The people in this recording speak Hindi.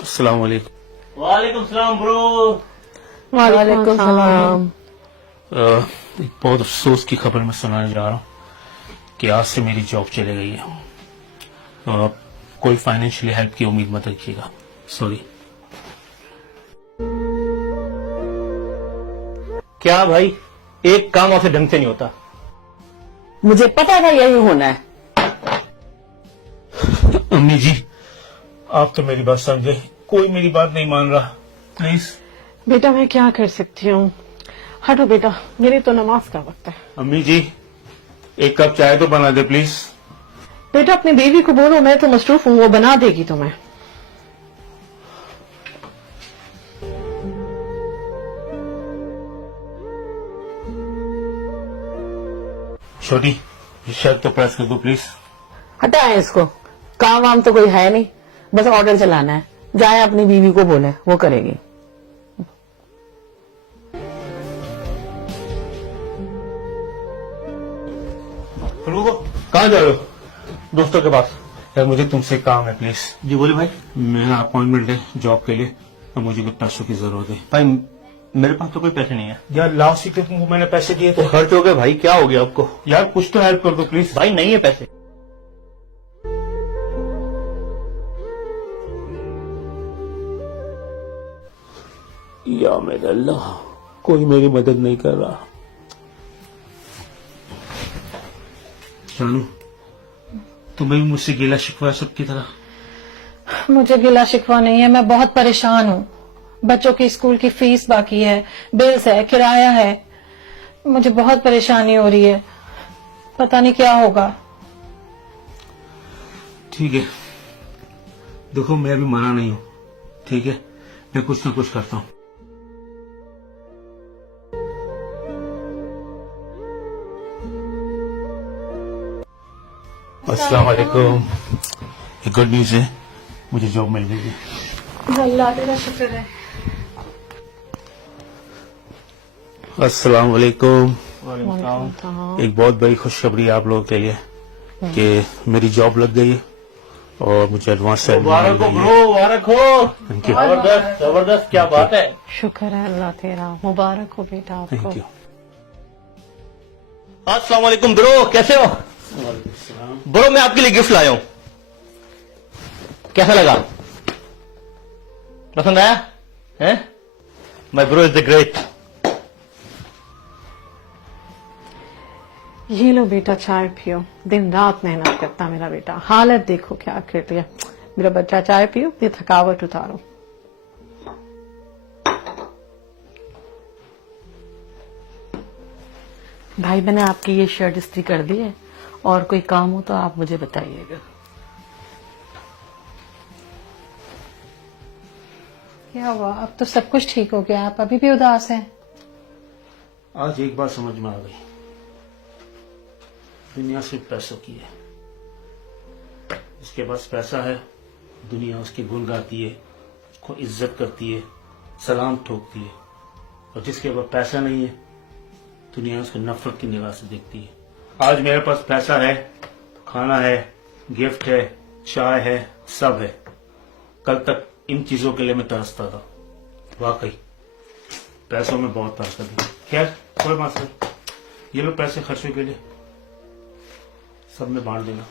अस्सलाम वालेकुम। वालेकुम सलाम ब्रो। वालेकुम सलाम। एक बहुत अफसोस की खबर मैं सुनाने जा रहा हूँ कि आज से मेरी जॉब चली गई है। कोई फाइनेंशियली हेल्प की उम्मीद मत रखिएगा। सॉरी। क्या भाई, एक काम आपसे ढंग से नहीं होता। मुझे पता था यही होना है। अम्मी जी, आप तो मेरी बात समझे, कोई मेरी बात नहीं मान रहा। प्लीज। बेटा मैं क्या कर सकती हूँ। हटो बेटा, मेरी तो नमाज का वक्त है। अम्मी जी, एक कप चाय तो बना दे प्लीज। बेटा अपनी बीवी को बोलो मैं तो मसरूफ हूँ, वो बना देगी तुम्हें। छोटी, ये शर्ट तो प्रेस कर दो प्लीज। हटाए इसको, काम वाम तो कोई है नहीं, बस ऑर्डर चलाना है। जाए अपनी बीवी को बोले, वो करेगी। रुको, कहाँ जा रहे हो? दोस्तों के पास। यार मुझे तुमसे काम है प्लीज। जी बोले भाई। मेरा अपॉइंटमेंट है जॉब के लिए और मुझे कुछ पैसों की जरूरत है। भाई मेरे पास तो कोई पैसे नहीं है। यार लास्ट वीक तुमको मैंने पैसे दिए थे। खर्च हो गए भाई, क्या हो गया आपको? यार कुछ तो हेल्प कर दो प्लीज। भाई नहीं है पैसे। या मेरे अल्लाह, कोई मेरी मदद नहीं कर रहा। जानू, तुम्हें भी मुझसे गिला शिकवा सबकी तरह? मुझे गिला शिकवा नहीं है, मैं बहुत परेशान हूँ। बच्चों की स्कूल की फीस बाकी है, बिल्स है, किराया है। मुझे बहुत परेशानी हो रही है, पता नहीं क्या होगा। ठीक है, देखो मैं भी मना नहीं हूं, ठीक है, मैं कुछ ना कुछ करता हूं। अस्सलाम वालेकुम। ये गुड न्यूज है, मुझे जॉब मिल गई है। अल्लाह तेरा शुक्र है। अस्सलाम वालेकुम। हाँ। एक बहुत बड़ी खुशखबरी है आप लोगों के लिए कि मेरी जॉब लग गई है और मुझे एडवांस सैलरी मुबारक हो मिल गई ब्रो, है। मुबारक हो। थैंक यू, जबरदस्त जबरदस्त, क्या बात है। शुक्र है अल्लाह तेरा, मुबारक हो बेटा आपको। Thank you. अस्सलाम वालेकुम ब्रो, कैसे हो? ब्रो मैं आपके लिए गिफ्ट लाया हूँ, कैसा लगा? पसंद आया? हैं? My bro is the great. ये लो बेटा चाय पियो, दिन रात मेहनत करता मेरा बेटा, हालत देखो क्या कर दिया मेरा बच्चा। चाय पियो, ये थकावट उतारो। भाई मैंने आपकी ये शर्ट इस्त्री कर दी है, और कोई काम हो तो आप मुझे बताइएगा। क्या हुआ? अब तो सब कुछ ठीक हो गया, आप अभी भी उदास हैं? आज एक बार समझ में आ गई, दुनिया सिर्फ पैसों की है। जिसके पास पैसा है दुनिया उसकी गुण गाती है, उसको इज्जत करती है, सलाम ठोकती है, और जिसके पास पैसा नहीं है दुनिया उसको नफरत की निगाह से देखती है। आज मेरे पास पैसा है, खाना है, गिफ्ट है, चाय है, सब है। कल तक इन चीजों के लिए मैं तरसता था। वाकई पैसों में बहुत ताकत है। खैर कोई मसला नहीं, ये लो पैसे खर्चों के लिए, सब में बांट देना।